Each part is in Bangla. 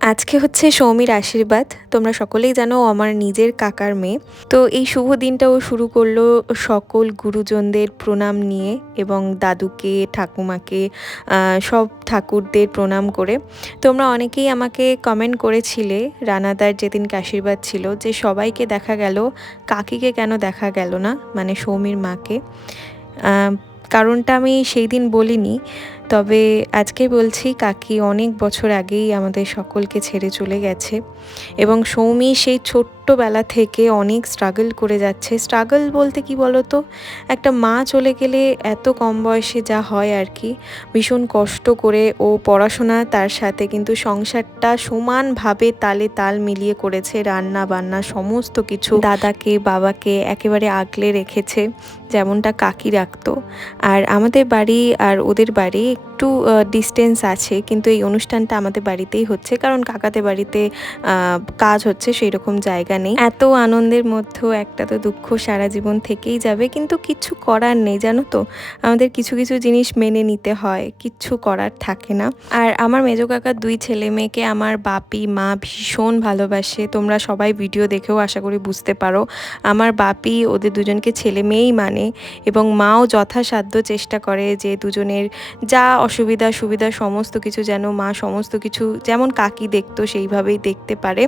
আজকে হচ্ছে সৌমির আশীর্বাদ। তোমরা সকলেই জানো আমার নিজের কাকার মেয়ে। তো এই শুভ দিনটাও শুরু করল সকল গুরুজনদের প্রণাম নিয়ে এবং দাদুকে, ঠাকুমাকে সব ঠাকুরদের প্রণাম করে। তোমরা অনেকেই আমাকে কমেন্ট করেছিলে, রানাদার যেদিনকে আশীর্বাদ ছিল, যে সবাইকে দেখা গেল, কাকিকে কেন দেখা গেল না মানে সৌমির মাকে। কারণটা আমি সেই দিন বলিনি। তবে আজকে বলছি, কাকি অনেক বছর আগেই আমাদের সকলকে ছেড়ে চলে গেছে এবং সৌমি সেই ছোট্টবেলা থেকে অনেক স্ট্রাগল করে যাচ্ছে। স্ট্রাগল বলতে কি বলতো? একটা মা চলে গেলে এত কম বয়সে যা হয় আর কি, ভীষণ কষ্ট করে ও পড়াশোনা তার সাথে কিন্তু সংসারটা সমানভাবে তালে তাল মিলিয়ে করেছে। রান্না বান্না সমস্ত কিছু দাদাকে, বাবাকে একেবারে আগলে রেখেছে। যেমনটা কাকি রাখতো। আর আমাদের বাড়ি আর ওদের বাড়ি একটু ডিস্টেন্স আছে, কিন্তু এই অনুষ্ঠানটা আমাদের বাড়িতেই হচ্ছে। কারণ কাকাতে বাড়িতে কাজ হচ্ছে সেই রকম জায়গা নেই। এত আনন্দের মধ্যেও একটা তো দুঃখ সারা জীবন থেকেই যাবে। কিন্তু কিচ্ছু করার নেই, জানো তো? আমাদের কিছু কিছু জিনিস মেনে নিতে হয় কিচ্ছু করার থাকে না। আর আমার মেজো কাকার দুই ছেলে মেয়েকে আমার বাপি, মা ভীষণ ভালোবাসে। তোমরা সবাই ভিডিও দেখেও আশা করি বুঝতে পারো। আমার বাপি, ওদের দুজনকে ছেলে মেয়েই মানে। এবং মাও যথাসাধ্য চেষ্টা করে যে দুজনের যা অসুবিধা সুবিধা সমস্ত কিছু যেন মা সমস্ত কিছু যেমন কাকি দেখতো সেইভাবেই দেখতে পারে।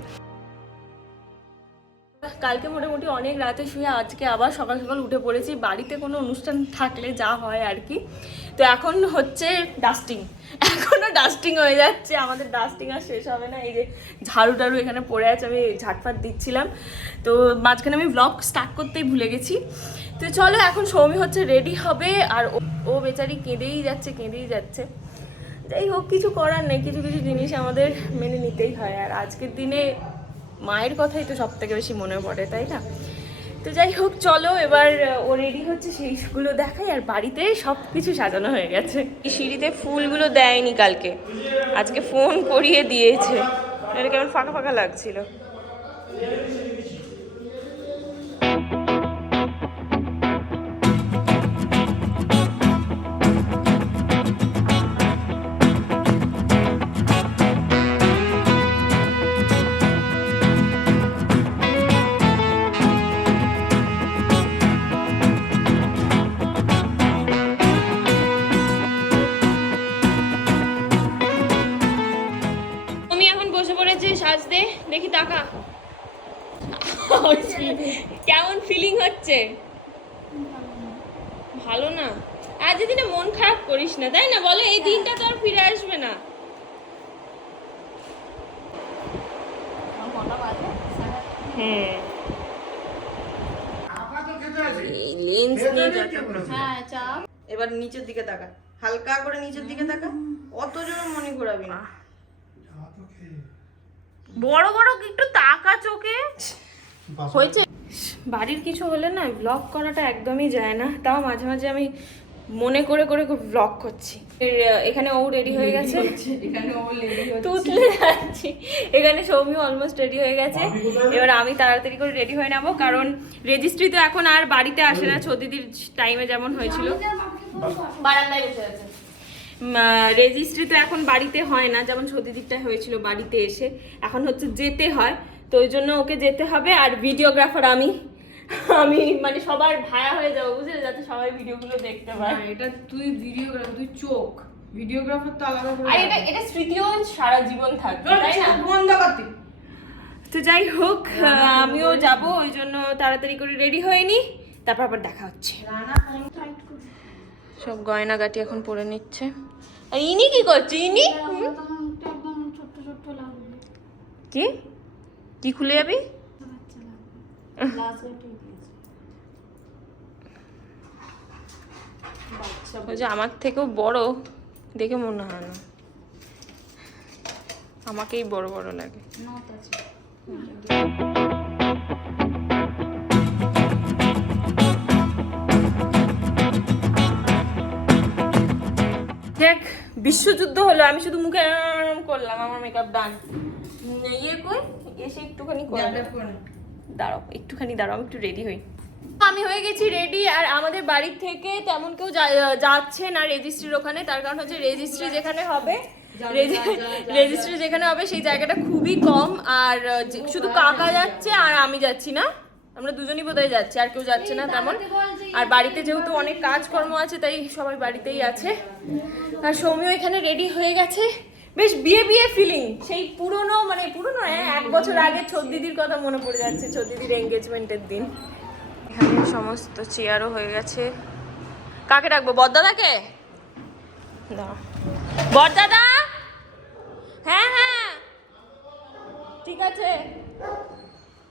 কালকে মোটামুটি অনেক রাতে শুয়ে আজকে আবার সকাল সকাল উঠে পড়েছি। বাড়িতে কোনো অনুষ্ঠান থাকলে যা হয় আর কি। তো এখন হচ্ছে ডাস্টিং এখনও ডাস্টিং হয়ে যাচ্ছে, আমাদের ডাস্টিং আর শেষ হবে না। এই যে ঝাড়ু টাড়ু এখানে পড়ে আছে, আমি ঝাটফাট দিচ্ছিলাম। তো মাঝখানে আমি ব্লগ স্টার্ট করতেই ভুলে গেছি। তো চলো, এখন সৌমি হচ্ছে রেডি হবে, আর ও- ও বেচারি কেঁদেই যাচ্ছে কেঁদেই যাচ্ছে। যাই হোক, কিছু করার নেই, কিছু কিছু জিনিস আমাদের মেনে নিতেই হয়। আর আজকের দিনে মায়ের কথাই তো সব থেকে বেশি মনে পড়ে, তাই না? তো যাই হোক, চলো, এবার ও রেডি হচ্ছে সেইগুলো দেখাই, আর বাড়িতে সব কিছু সাজানো হয়ে গেছে। সিঁড়িতে ফুলগুলো দেয়নি কালকে। আজকে ফোন করিয়ে দিয়েছে। এটা কেমন ফাঁকা ফাঁকা লাগছিল। দেখি টাকা কেমন ফিলিং হচ্ছে? ভালো না। আজ দিনে মন খারাপ করিস না তাই না? বলো এই দিনটা তো আর ফিরে আসবে না। হ্যাঁ। যাচ্ছে। এবার নিচের দিকে তাকা। হালকা করে নিচের দিকে তাকা। অত জোরে মনে ঘোরাবি না। বড় বড় একটু তাকা চোখে। হয়েছে। বাড়ির কিছু হলে না ব্লগ করাটা একদমই যায় না তাও মাঝে মাঝে আমি মনে করে করে ব্লগ করছি। এখানে ও রেডি হয়ে গেছে। তুতলে যাচ্ছি। এখানে সৌমিও অলমোস্ট রেডি হয়ে গেছে। এবার আমি তাড়াতাড়ি করে রেডি হয়ে নেব কারণ রেজিস্ট্রি তো এখন আর বাড়িতে আসে না ছদিদির টাইমে যেমন হয়েছিল। বারান্দায় বসে আছে। রেজিস্ট্রি তো এখন বাড়িতে হয় না। যেমন সতীদিকটা হয়েছিল বাড়িতে এসে। এখন হচ্ছে যেতে হয়। তো ওই জন্য ওকে যেতে হবে। আর ভিডিওগ্রাফার আমি। আমি মানে সবার ভায়া হয়ে যাব বুঝলে? যাতে সবাই ভিডিওগুলো দেখতে পায়। এটা তুই ভিডিওগ্রাফার তুই চোখ। ভিডিওগ্রাফার তো আলাদা আর এটা এটা স্মৃতিও সারা জীবন থাকবে তাই না? বন্ধ করতে তো যাই হোক আমিও যাব। ওই জন্য তাড়াতাড়ি করে রেডি হয়ে নি। তারপর আবার দেখা হচ্ছে। সব গয়নাগাটি এখন পরে নিচ্ছে। আর ইনি কি করছে? ইনি? কি? কি খুলে যাবি? যে আমার থেকেও বড়। দেখে মনে হয় না। আমাকেই বড় বড় লাগে। দেখ বিশ্বযুদ্ধ হলো আমি শুধু মুখে আরাম করলাম আমার মেকআপ ডান ইয়ে কই এসে একটুখানি করে দাঁড়াও একটুখানি দাঁড়াও আমি একটু রেডি হই। আমি হয়ে গেছি রেডি আর আমাদের বাড়ির থেকে তেমন কেউ যা- যাচ্ছে না রেজিস্ট্রির ওখানে তার কারণ হচ্ছে রেজিস্ট্রি যেখানে হবে রেজিস্ট্রি যেখানে হবে সেই জায়গাটা খুবই কম আর যে- শুধু কাকা যাচ্ছে আর আমি যাচ্ছি না। আমরা দুজনই বোধহয় যাচ্ছি আর কেউ যাচ্ছে না তেমন। আর বাড়িতে যেহেতু অনেক কাজকর্ম আছে তাই সবাই বাড়িতেই আছে। আর সৌমিও এখানে রেডি হয়ে গেছে। বেশ বিয়ে বিয়ে ফিলিং সেই পুরনো মানে পুরনো হ্যাঁ এক বছর আগে ছোট দিদির কথা মনে পড়ে যাচ্ছে ছোট দিদির এঙ্গেজমেন্টের দিন। এখানে সমস্ত চেয়ারও হয়ে গেছে। কাকে ডাকবো? বড়দাদাকে না। বড়দাদা হ্যাঁ হ্যাঁ। ঠিক আছে।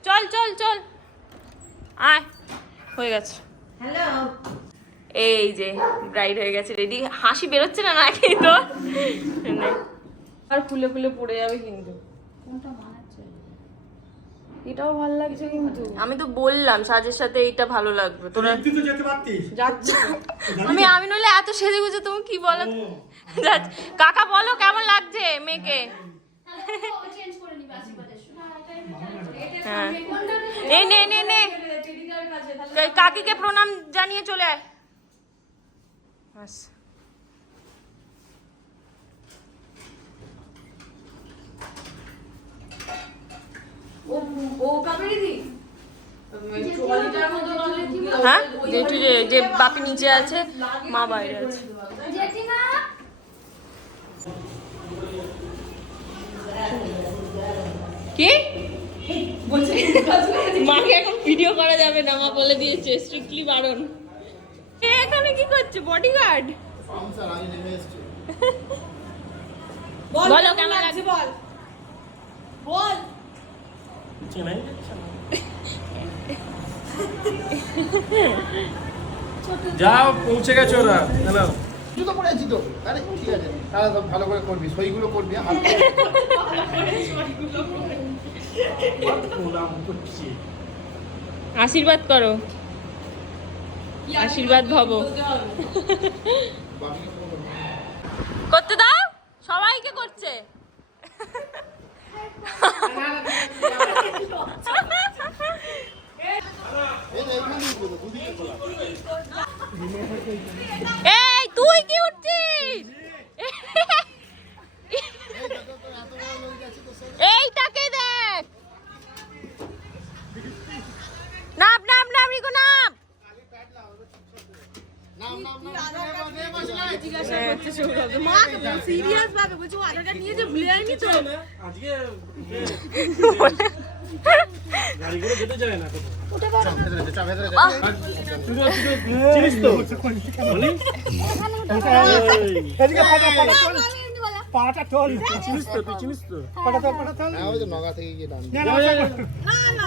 চল চল চল। আয় হয়ে গেছে। হ্যালো এই যে ব্রাইড হয়ে গেছে রেডি হাসি বেরোচ্ছে না নাকি তো। আর ফুলে ফুলে পড়ে যাবে কিন্তু। এটাও ভালো লাগছে কিন্তু। আমি তো বললাম সাজের সাথে এইটা ভালো লাগবে। তোরা তুই তো যেতে পারতিস। যাচ্ছে। আমি আমি নইলে এত সেজে গুজে তুমি কি বলো? কাকা বলো কেমন লাগছে মেয়েকে? হ্যাঁ। এই নে নে নে কাকিকে প্রণাম জানিয়ে চলে আয়। কি হ্যাঁ? যে বাপি নিচে আছে মা বাইরে আছে। কি? মাকে এখন ভিডিও করা যাবে না মা বলে দিয়েছে স্ট্রিক্টলি বারণ। এ এখানে কি করছে? বডিগার্ড বলো কেমন লাগছে বল। বল। যাও পৌঁছে গেছে ওরা। হ্যালো। জুতো পরে আছি তো। আরে ঠিক আছে। তাহলে সব ভালো করে করবি সইগুলো করবি হাত আশীর্বাদ করো আশীর্বাদ ভব করতে দাও সবাইকে করছে এই তুই কি উঠছিস এইটাকে দেখ নাপ নাপ নাপ রিকো নাপ না বলি পাটা চল চিনিস তো তুই চিনিস তো পাটা চল পাটা চল হ্যাঁ ওই তো নগা থেকে গিয়ে নাম না না না।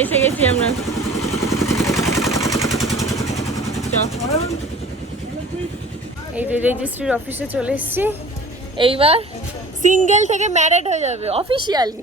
এসে গেছি আমরা। এই যে রেজিস্ট্রির অফিসে চলে এসেছি। এইবার সিঙ্গেল থেকে ম্যারেড হয়ে যাবে অফিসিয়ালি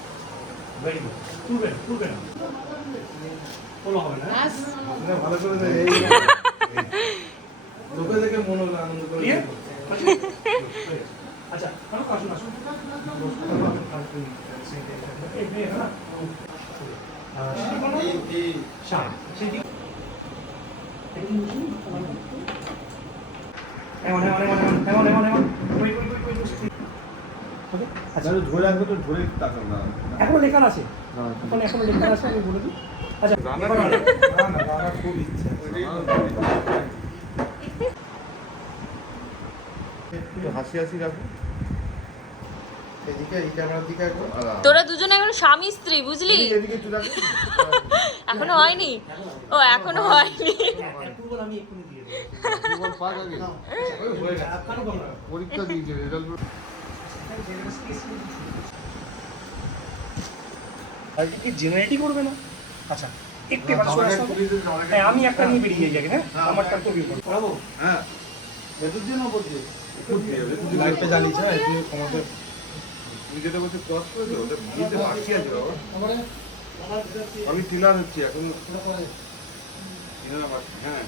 ভেরি গুড তুলবেন তুলবেন কোনো হবে না ভালো করে এই দেখে মনে আনন্দ করে আচ্ছা আসুন আসুন না ধরে রাখবে তো ধরে তাকাও না। এখনও লেখা আছে? এখন এখনও লেখা আছে আমি বলে দিই। আচ্ছা হাসি হাসি রাখো। তোরা দুজনে এখন স্বামী স্ত্রী বুঝলি? এখনও হয়নি? ও এখনও হয়নি। পরীক্ষা দিয়েছে রেজাল্ট আজকে কি জেনারেটই করবে না? আচ্ছা একটু এবার সরে আসতে হবে। হ্যাঁ আমি একটা নিয়ে বেরিয়ে যাই হ্যাঁ? আমারটা তো বিয়ে করব করাবো হ্যাঁ ভেতর দিয়ে না লাইটটা জ্বালিয়েছে হ্যাঁ একটু কমাতে তুমি যেটা বলছো ক্রস করেছ ওটা দিতে আছে বাবা। আমি টিলার হচ্ছি এখন টিলার বাকি, হ্যাঁ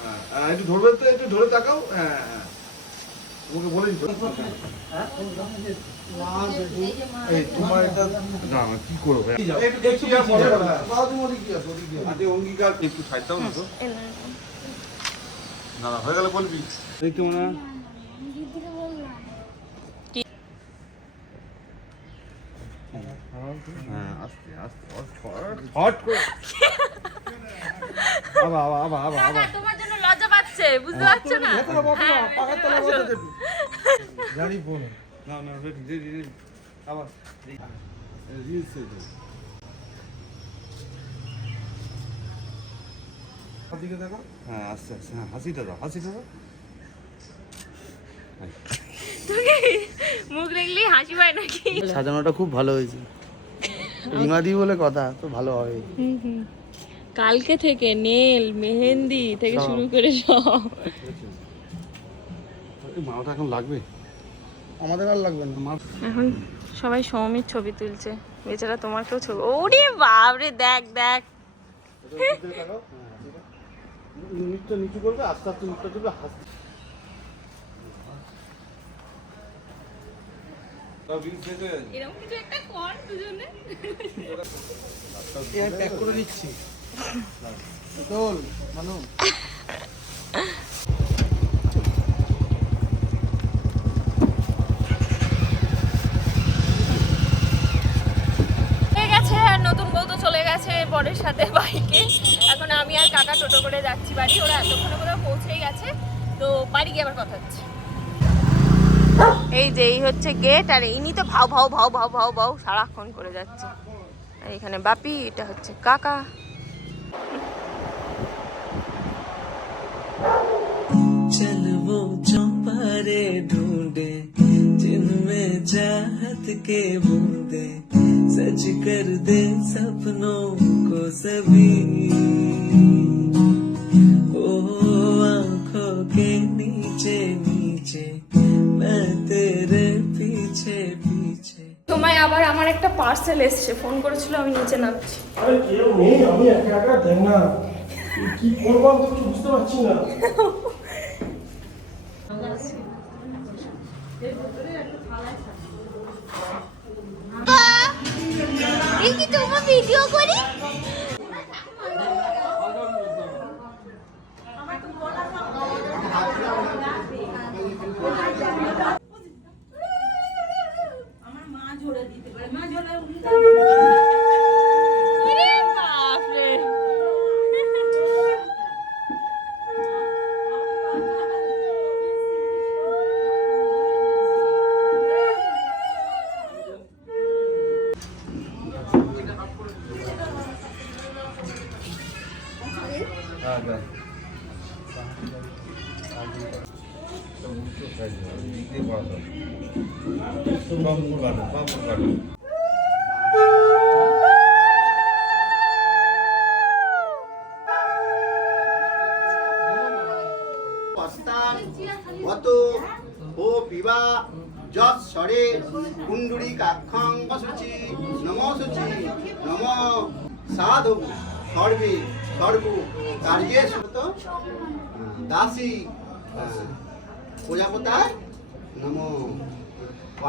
হ্যাঁ, হ্যাঁ, একটু ধরবে তো একটু ধরে তাকাও হ্যাঁ হ্যাঁ তোমাকে বলেছি তো হয়ে দেখতে মনে হয়? তোমার জন্য লজ্জা পাচ্ছে বুঝতে পারছ না? না, পাখার তলায় বসো একটু। জানি বোন না না রেডি রেডি রেডি আবার রিলস দিকে দেখো হ্যাঁ আস্তে আস্তে হ্যাঁ হাসিটা দাও হাসিটা দাও মুখ দেখলি হাসি পায় নাকি? সাজানোটা খুব ভালো হয়েছে। রিমাদি বলে কথা তো ভালো হবে। কালকে থেকে নেল মেহেন্দি থেকে শুরু করে সব। মালাটা এখন লাগবে? আমাদের আর লাগবে না। এখন সবাই সৌমির ছবি তুলছে। বেচারা তোমার কেউ ছবি ওরে বাপরে দেখ দেখ। মুখটা নিচু করবে আস্তে আস্তে মুখটা করবে হাসতে এরকম কিছু একটা কর দুজনে। প্যাক করে দিচ্ছি তোল মানু হয়ে গেছে আর নতুন বউ তো চলে গেছে বরের সাথে বাইকে এখন আমি আর কাকা টোটো করে যাচ্ছি বাড়ি ওরা এতক্ষণে করে পৌঁছেই গেছে তো বাড়ি গিয়ে আবার কথা হচ্ছে এই যে এই হচ্ছে গেট আর ইনি তো ভাও ভাও ভাও ভাও ভাও ভাও সারাক্ষণ করে যাচ্ছে আর এখানে বাপি এটা হচ্ছে কাকা चल वो चंपारे ढूंढे जिनमें चाहत के बूंदे सज कर दे सपनों को सभी ओ आंखों के नीचे नीचे मैं तेरे पीछे पीछे তোমায় আবার আমার একটা পার্সেল এসছে ফোন করেছিল আমি নিচে নামছি আরে কেউ নেই আমি একা একা দেখ না কি করবো আমি তো কিছু বুঝতে পারছি না কি তোমার ভিডিও করি। আরে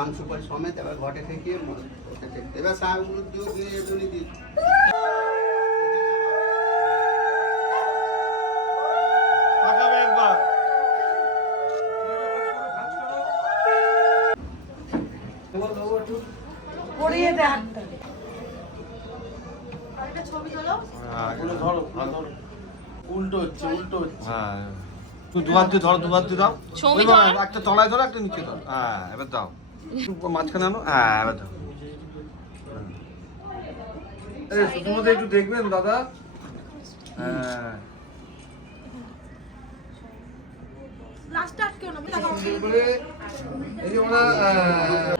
পান সুপারি সমেত এবার ঘটে থেকে এবার সাহেব উদ্যোগ নিয়ে দুর্নীতি পাকাবে একবার। ধরো হাত ধরো। উল্টো হচ্ছে উল্টো হচ্ছে। হ্যাঁ। তুই দুহাত দিয়ে ধরো দুহাত দিয়ে দাও। একটা তলায় ধরো একটা নিচে ধরো। হ্যাঁ এবার দাও। মাঝখানে আনো হ্যাঁ এবার দাও এই শুধুমাত্র একটু দেখবেন দাদা হ্যাঁ এবারে এই যে ওরা আহ,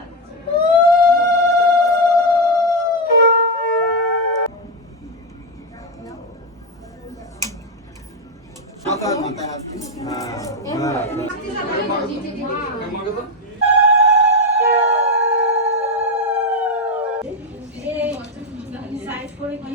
মাথায় মাথায় হাত দিন। নমস্কার দাদা, তিন। আচ্ছা হা, হা, হা, হা, হা। আরে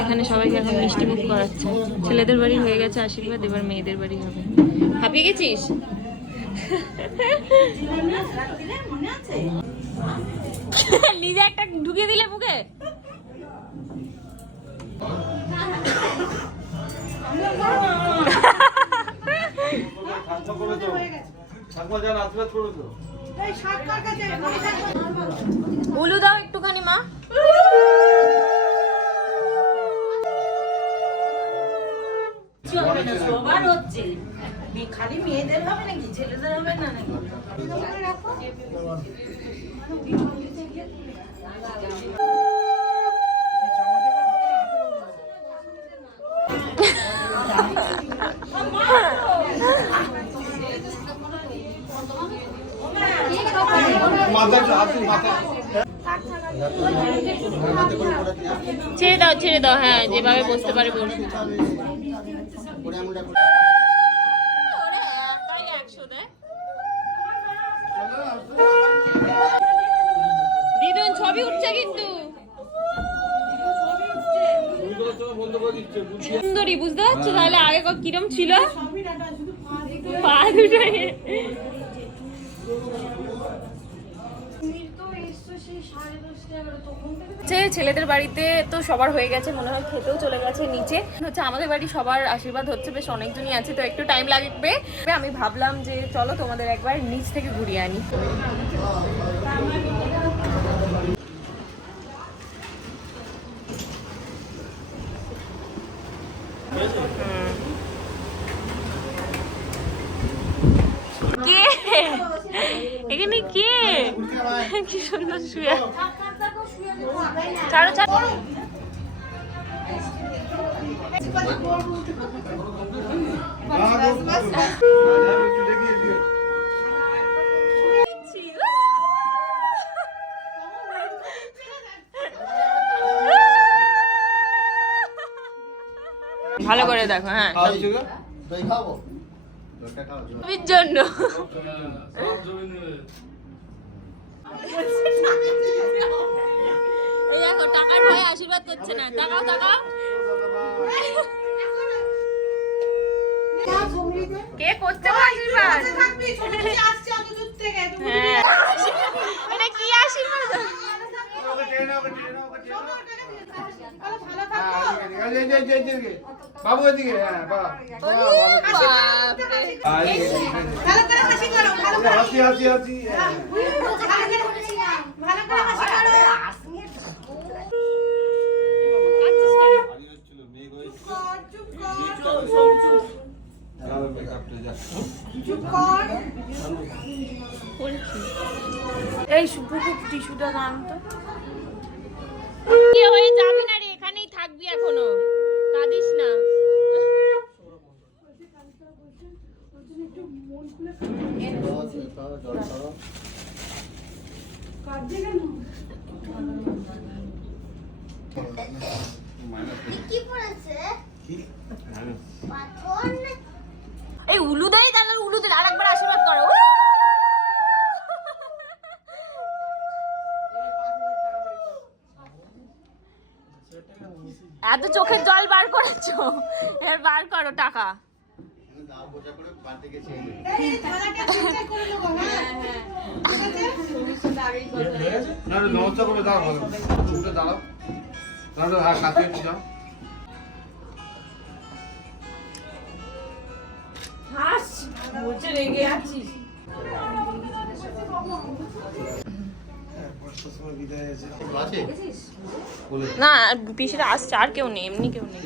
এখানে সবাইকে এখন মিষ্টি মুখ করাচ্ছে। ছেলেদের বাড়ি হয়ে গেছে আশীর্বাদ এবার মেয়েদের বাড়ি হবে। হাঁপিয়ে গেছিস? নিজে একটা ঢুকিয়ে দিলে মুখে? উলু দাও একটুখানি মা। খালি মেয়েদের হবে নাকি? ছেলেদের হবে না নাকি? ছেড়ে দাও ছেড়ে দাও হ্যাঁ যেভাবে বসতে পারে বসে বাড়িতে তো সবার হয়ে গেছে, মনে হয় খেতেও চলে গেছে নিচে। হচ্ছে আমাদের বাড়ি সবার আশীর্বাদ হচ্ছে, বেশ অনেকজনই আছে, তো একটু টাইম লাগবে। আমি ভাবলাম যে চলো তোমাদের একবার নিচ থেকে ঘুরিয়ে আনি। কে? এখানে কে? কি সুন্দর শুয়ে ছাড়ো ছাড়ো। ভালো করে দেখো হ্যাঁ। ছবির জন্য। এই দেখো টাকার ভয়ে আশীর্বাদ করছে না। টাকাও টাকাও কে করছে আশীর্বাদ? হ্যাঁ। এটা কি আশীর্বাদ। হ্যাঁ, এদিকে। বাবু এদিকে হ্যাঁ হ্যাঁ, হাসি হাসি হ্যাঁ। বাড়ি হচ্ছিল, মেঘ হয়েছিল। চলো, মেকআপটা যা। এই শুকুকু টিস্যুটা দাম তো। কি হয়ে যাবি না রে এখানেই থাকবি এখনও। কাঁদিস না। কি পড়েছে? পাথর না এই উলু দেয় তাহলে উলু দিলে আরেকবার আশীর্বাদ করো। এত চোখের জল বার করেছ? এবার বার করো টাকা। না না, নমস্কার করে দাও দাঁড়াও। দাঁড়াও হ্যাঁ কাছে একটু যাও বলছে রেগে আছিস। না পিসিরা আসছে আর কেউ নেই এমনি কেউ নেই।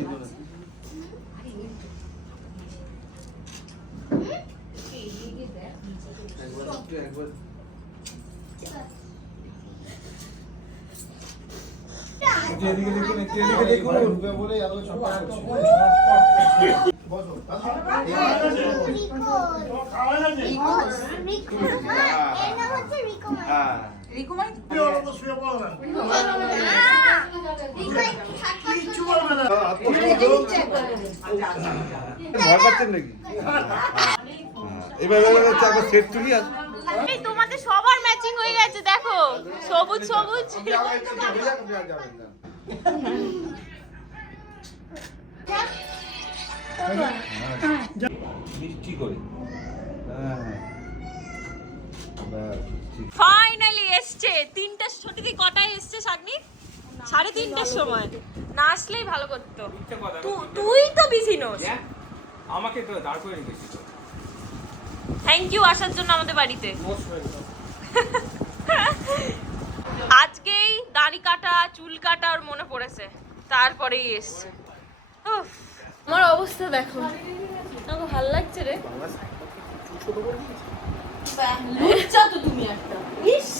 এর নাম হচ্ছে হ্যাঁ ভয় পাচ্ছেন নাকি এবার এবার সেট তুলি আর তোমাদের সবার ম্যাচিং হয়ে গেছে দেখো সবুজ সবুজ মিষ্টি করে। হ্যাঁ হ্যাঁ। ফাইনালি এসছে। তিনটে থেকে কটায় এসছে শাগনি সাড়ে তিনটের সময়। না আসলেই ভালো করতো। তু- তুই তো বিজি নোস। আমাকে তো দাঁড় করে। রেখেছি থ্যাংক ইউ আসার জন্য আমাদের বাড়িতে। আজকেই দাড়ি কাটা চুল কাটা ওর মনে পড়েছে। তারপরেই এসছে। উফ, আমার অবস্থা দেখো। আমাকে ভালো লাগছে রে। তুমি একটা। ইস।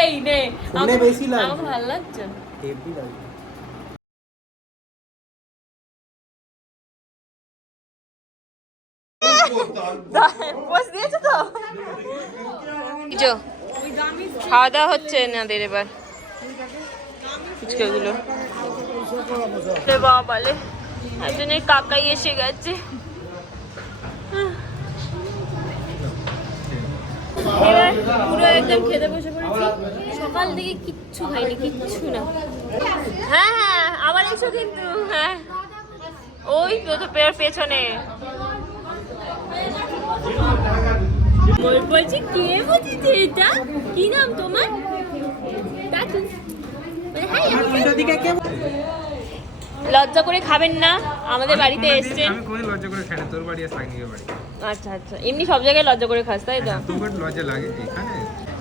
এই নে ভালো লাগছে। খাওয়া দাওয়া হচ্ছে এনাদের এবার। ফুচকাগুলো। রে বাবালে। একজনের কাকাই এসে গেছে। এবার পুরো একদম খেতে বসে পড়েছি। সকাল থেকে কিচ্ছু খাইনি কিচ্ছু না। হ্যাঁ হ্যাঁ আবার এসো কিন্তু হ্যাঁ। ওই তো তো পেছনে। বলছি কে বুঝেছে এটা? কি নাম তোমার? দাদু। লজ্জা করে খাবেন না আমাদের বাড়িতে এসছেন। আমি কোনো লজ্জা করে খাই না তোর বাড়ি আর সাইনিকের বাড়ি। আচ্ছা আচ্ছা এমনি সব জায়গায় লজ্জা করে খাস তাই তো? তোর লজ্জা লাগে এখানে?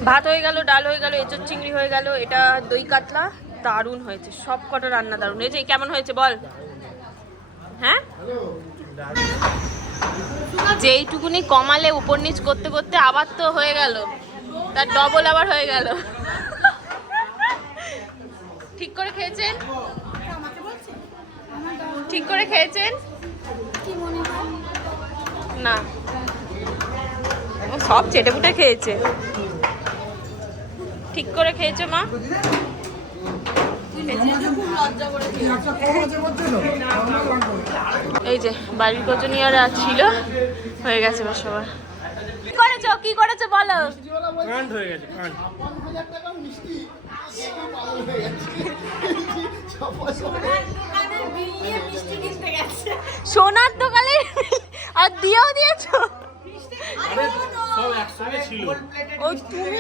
ভাত হয়ে গেল ডাল হয়ে গেল এঁচোর চিংড়ি হয়ে গেল এটা দই কাতলা দারুণ হয়েছে সব কটা রান্না দারুণ হয়েছে কেমন হয়েছে বল? হ্যাঁ? যেইটুকুনি কমালে উপর নিচ করতে করতে আবার তো হয়ে গেল তার ডবল আবার হয়ে গেল। ঠিক করে খেয়েছেন? ঠিক করে খেয়েছেন? না। ও সব চেটেপুটে খেয়েছে। ঠিক করে খেয়েছো মা? এই যে বাড়ির কজনিয়ারা ছিল হয়ে গেছে বা সবার। কি করেছ? কি করেছ বলো? হয়ে গেছে সোনার দোকানে আর দিয়েও দিয়েছ? ও তুমি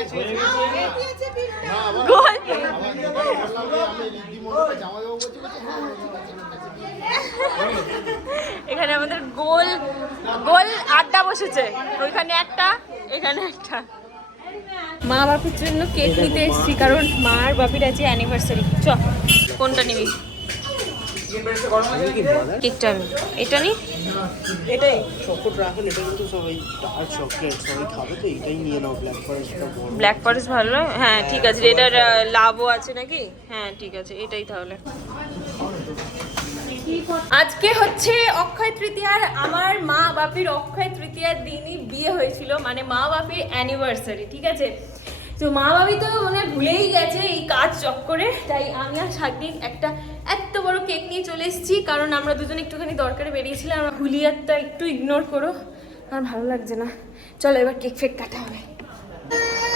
এখানে আমাদের গোল গোল আড্ডা বসেছে। ওইখানে একটা এখানে একটা। মা বাপির জন্য কেক নিতে এসেছি কারণ মা আর বাপির আছে অ্যানিভার্সারি চ কোনটা নিবি? কেকটা আমি। এটা নি? এটাই। চকোট রাখেন এটা কিন্তু সবাই ডার্ক চকলেট সবাই খাবে তো এটাই নিয়ে নাও ব্ল্যাক ফরেস্টটা ব্ল্যাক ফরেস্ট ভালো হ্যাঁ ঠিক আছে এটার লাভও আছে নাকি? হ্যাঁ ঠিক আছে এটাই তাহলে। আজকে হচ্ছে অক্ষয় তৃতীয়ার আমার মা বাপির অক্ষয় তৃতীয়ার দিনই বিয়ে হয়েছিল মানে মা বাপির অ্যানিভার্সারি ঠিক আছে? তো মা বাবি তো মানে ভুলেই গেছে এই কাজ চক্করে তাই আমি আর সাগ্নিক একটা এত বড় কেক নিয়ে চলে এসেছি কারণ আমরা দুজন একটুখানি দরকারে বেরিয়েছিলাম। আর হুলিয়ারটা একটু ইগনোর করো আর ভালো লাগছে না। চলো এবার কেক ফেক কাটা হবে।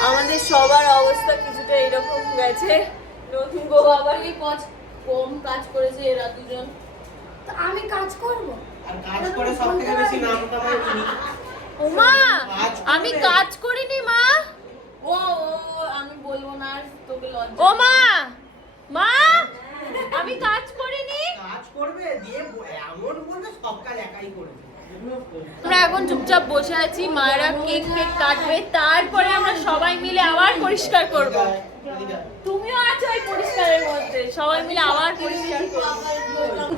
আমাদের সবার অবস্থা কিছুটা এরকম গেছে। নতুন বউ আবার কি পছ কম কাজ করেছে এরা দুজন। তো আমি কাজ করব? আর কাজ করে সব থেকে বেশি নাম কামাই উনি। ওমা কাজ আমি কাজ করিনি মা। ও ও আমি বলব না আর তোকে লজ্জা। ও মা মা। আমি কাজ করিনি। কাজ করবে দিয়ে এমন বলবে সব কাজ একাই করেছে আমরা এখন চুপচাপ বসে আছি মায়েরা কেক ফেক কাটবে তারপরে আমরা সবাই মিলে আবার পরিষ্কার করব। তুমিও আছো এই পরিষ্কারের মধ্যে সবাই মিলে আবার পরিষ্কার করব।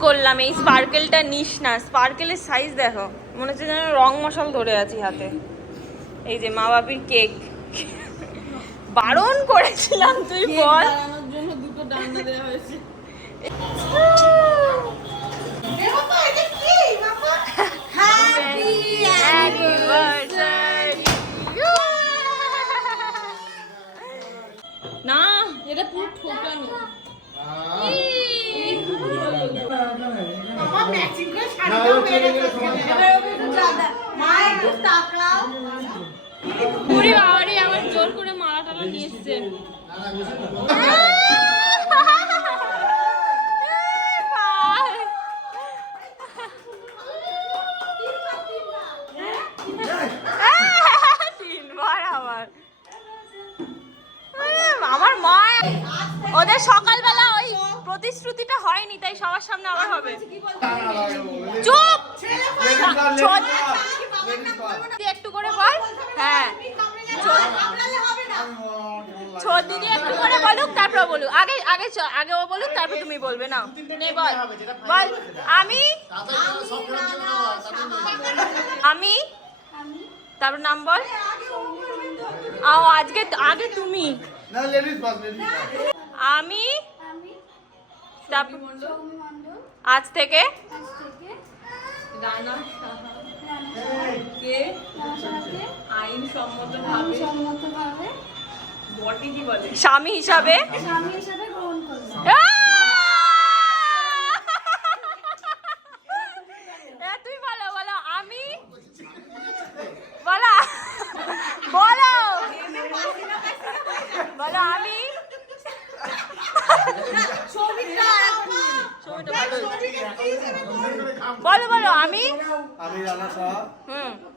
করলাম এই স্পার্কেলটা নিস না স্পার্কেলের সাইজ দেখো মনে হচ্ছে যেন রং মশাল ধরে আছি হাতে। এই যে মা বাপির কেক। বারণ করেছিলাম তুই বল। জন্য দুটো ডান্ডা দেওয়া হয়েছে। না এটা পুরো ঠোকানো পুরি বাবারি আমার জোর করে মালা টালা নিয়ে এসছে। সকালবেলা ওই প্রতিশ্রুতিটা হয়নি তাই সবার সামনে আবার হবে। চুপ! একটু করে বল। হ্যাঁ। ছোট একটু করে বলুক তারপর বলুক। আগে আগে চ- আগে ও বলুক তারপর তুমি বলবে না নে বল। বল। আমি আমি তারপর নাম বল। আও আজকে আগে তুমি। না লেডিস ফার্স্ট লেডিস আমি আজ থেকে স্বামী হিসাবে স্বামী হিসাবে গ্রহণ করলাম এ, তুই বলো বলো আমি বলো বলো বলো আমি ছবিটা ভালো বলো বলো আমি? আমি রানা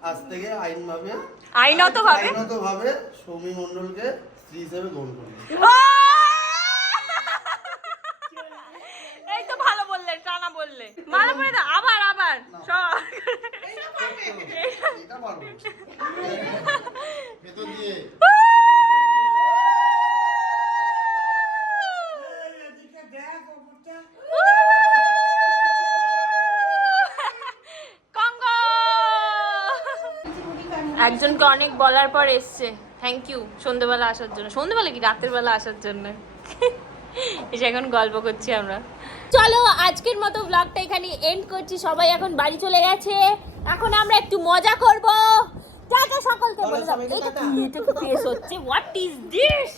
আজ থেকে আইনভাবে আইনত ভাবে আইনতভাবে সৌমি মন্ডলকে স্ত্রী হিসেবে গ্রহণ করি একজনকে অনেক বলার পর এসছে। থ্যাংক ইউ সন্ধ্যেবেলা আসার জন্য। সন্ধ্যেবেলা কি? রাতের বেলা আসার জন্য। এসে এখন গল্প করছি আমরা। চলো আজকের মতো ব্লগটা এখানে এন্ড করছি। সবাই এখন বাড়ি চলে গেছে। এখন আমরা একটু মজা করব। টাটা সকলকে বলে দাও। এটা কি? এটা কি ফেস হচ্ছে? What is this